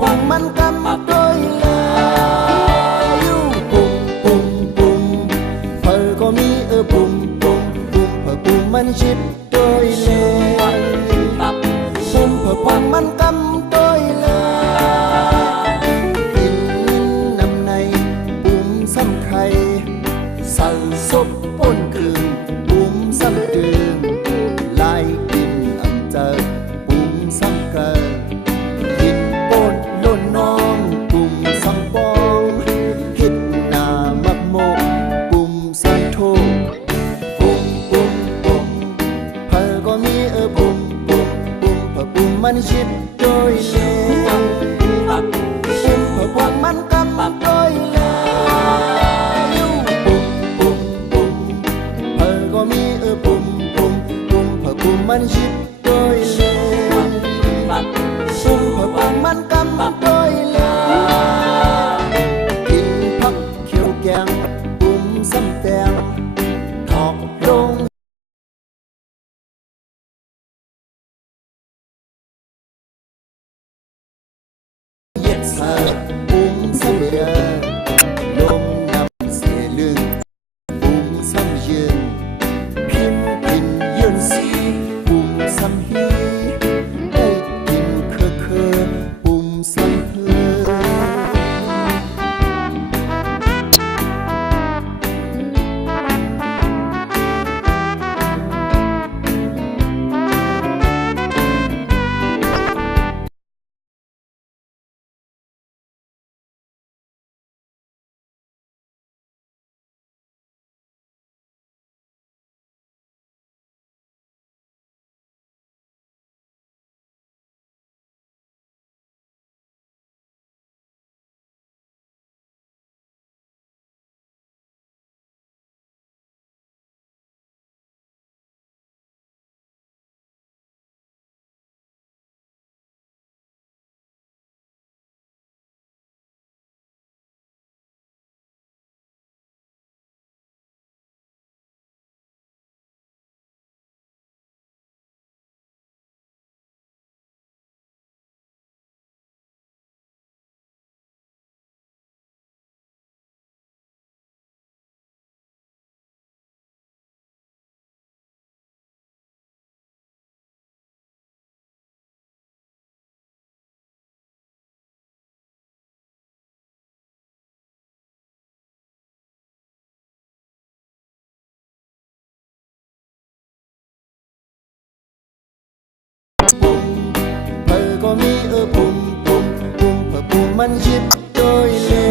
ปุ่มมันกำโดยแล้วอยู่ปุ่มปุ่มปุ่มเพอก็มีปุ่มปุ่มปุ่มเพอปุ่มมันชิดโดยแล้วปุ่มเพอปุ่มมันกำโดยแล้วกินน้ำในปุ่มซ้ำไข่ใส่ซุปป่นกึ่งปุ่มซ้ำดึงลายกินอันเจอปุ่มซ้ำเกินกินป่นล้นน้องปุ่มซ้ำปองเห็ดหน้ามักโมกปุ่มซ้ำโทปุ่มปุ่มปุ่มเพอก็มีปุ่มปุ่มปุ่มเพอปุ่มมันชิดโดยเล่ปุ่มเพอปุ่มมันกำโดยเล่อยู่ปุ่มปุ่มปุ่มเพอก็มีปุ่มปุ่มปุ่มเพอปุ่มมันชิดโดยเล่ปุ่มเพอปุ่มมันกำโดยเล่กินผักเขียวแกงปุ่มซ้ำแตงถอกลงเย็ดเสือปุ่มซ้ำเยอะลมน้ำเสียลึงปุ่มซ้ำยืนพิมพ์กินยืนสีปุ่มซ้ำฮีได้กินเคอปุ่มซ้ำเพอเพอก็มีปุ่มปุ่มปุ่มเพอปุ่มมันชิดโดยเล่